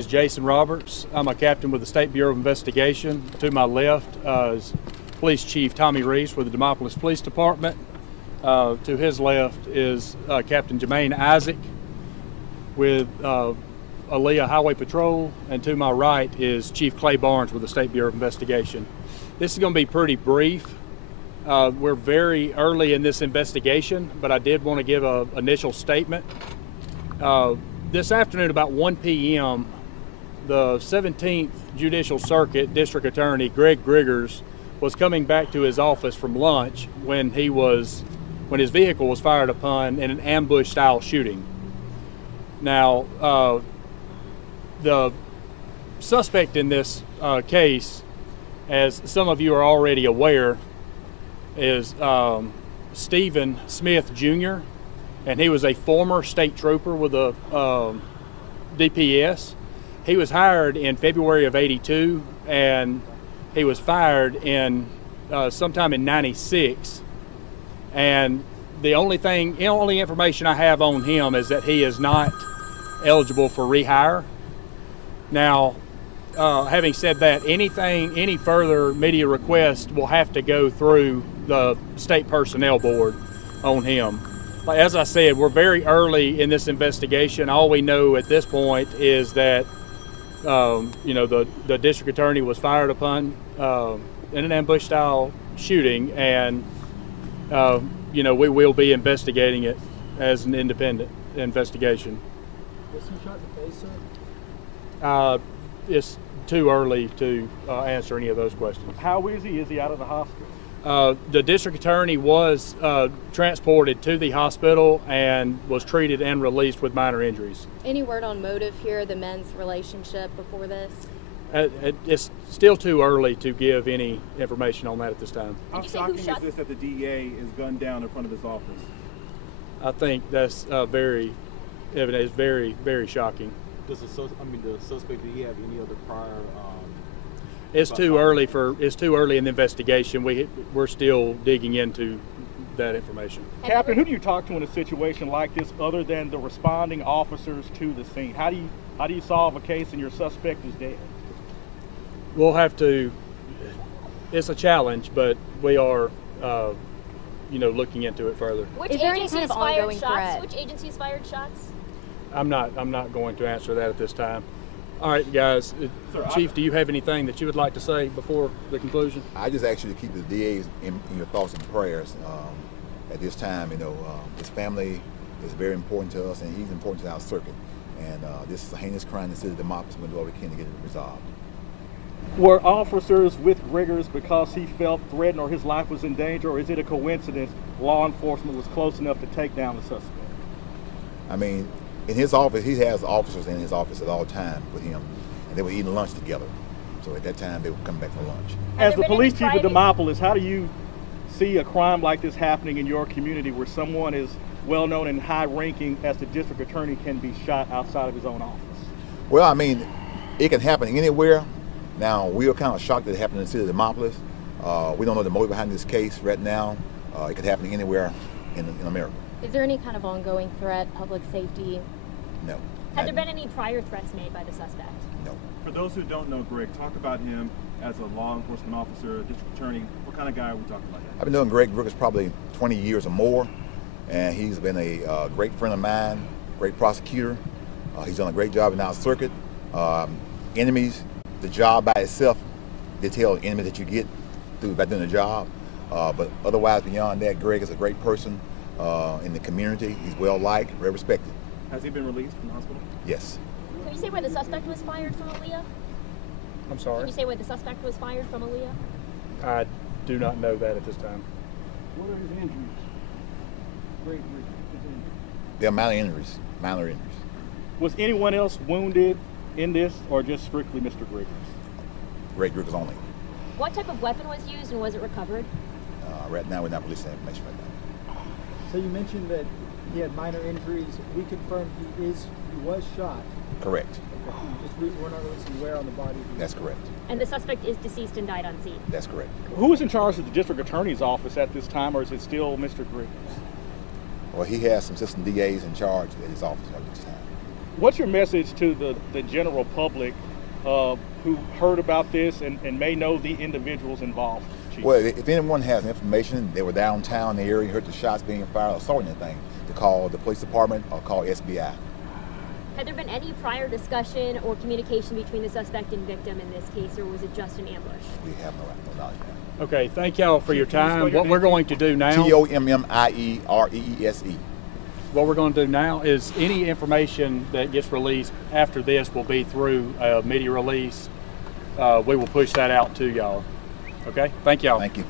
Is Jason Roberts. I'm a captain with the State Bureau of Investigation. To my left is Police Chief Tommy Reese with the Demopolis Police Department. To his left is Captain Jermaine Isaac with Aaliyah Highway Patrol, and to my right is Chief Clay Barnes with the State Bureau of Investigation. This is going to be pretty brief. We're very early in this investigation, but I did want to give an initial statement. This afternoon about 1 p.m., the 17th Judicial Circuit District Attorney Greg Griggers was coming back to his office from lunch when his vehicle was fired upon in an ambush-style shooting. Now, the suspect in this case, as some of you are already aware, is Stephen Smith Jr., and he was a former state trooper with the DPS. He was hired in February of '82, and he was fired in sometime in '96. And the only information I have on him is that he is not eligible for rehire. Now, having said that, any further media request will have to go through the State Personnel Board on him. As I said, we're very early in this investigation. All we know at this point is that the district attorney was fired upon in an ambush-style shooting, and we will be investigating it as an independent investigation. Was he shot in the face, sir? It's too early to answer any of those questions. How is he? Is he out of the hospital? The district attorney was transported to the hospital and was treated and released with minor injuries. Any word on motive here, the men's relationship before this? It's still too early to give any information on that at this time. How shocking is this that the DA is gunned down in front of his office? I think that's very evident. It's very, very shocking. The suspect, did he have any other prior? It's too early in the investigation. We're still digging into that information. Captain, who do you talk to in a situation like this other than the responding officers to the scene? How do you solve a case and your suspect is dead? We'll have to. It's a challenge, but we are, looking into it further. Which agencies fired shots? Which agencies fired shots? I'm not going to answer that at this time. All right, guys. Sir, Chief, do you have anything that you would like to say before the conclusion? I just ask you to keep the DA in your thoughts and prayers at this time. His family is very important to us, and he's important to our circuit. And this is a heinous crime in the city of Demopolis. We'll do all we can to get it resolved. Were officers with Griggers because he felt threatened or his life was in danger, or is it a coincidence law enforcement was close enough to take down the suspect? I mean, in his office, he has officers in his office at all times with him, and they were eating lunch together. So at that time, they would come back for lunch. As the police chief of Demopolis, how do you see a crime like this happening in your community where someone is well-known and high-ranking as the district attorney can be shot outside of his own office? Well, I mean, it can happen anywhere. Now, we are kind of shocked that it happened in the city of Demopolis. We don't know the motive behind this case right now. It could happen anywhere in America. Is there any kind of ongoing threat, public safety? No. Have there been any prior threats made by the suspect? No. For those who don't know Greg, talk about him as a law enforcement officer, a district attorney. What kind of guy are we talking about? I've been knowing Greg Griggers probably 20 years or more, and he's been a great friend of mine, great prosecutor. He's done a great job in our circuit. Enemies, the job by itself, they tell the enemy that you get by doing the job. But otherwise, beyond that, Greg is a great person in the community. He's well liked, very respected. Has he been released from the hospital? Yes. Can you say where the suspect was fired from, Aaliyah? I'm sorry? Can you say where the suspect was fired from, Aaliyah? I do not know that at this time. What are his injuries? Great injuries. They're minor injuries. Minor injuries. Was anyone else wounded in this, or just strictly Mr. Griggers? Greg Griggers only. What type of weapon was used and was it recovered? Right now, we're not releasing that information right now. So you mentioned that he had minor injuries. We confirmed he was shot. Correct. We're not releasing where on the body. That's correct. And the suspect is deceased and died on scene. That's correct. Who is in charge of the district attorney's office at this time, or is it still Mr. Griggers? Well, he has some assistant DAs in charge at his office at this time. What's your message to the general public who heard about this and may know the individuals involved, Chief? Well, if anyone has information, they were downtown in the area, heard the shots being fired or saw anything, to call the police department or call SBI. Had there been any prior discussion or communication between the suspect and victim in this case, or was it just an ambush? We have no knowledge of that. Okay, thank y'all for your Chief, can you spell time. your What we're name? going to do now, TOMMIEREESE. what we're going to do now is any information that gets released after this will be through a media release. We will push that out to y'all. Okay, thank y'all. Thank you.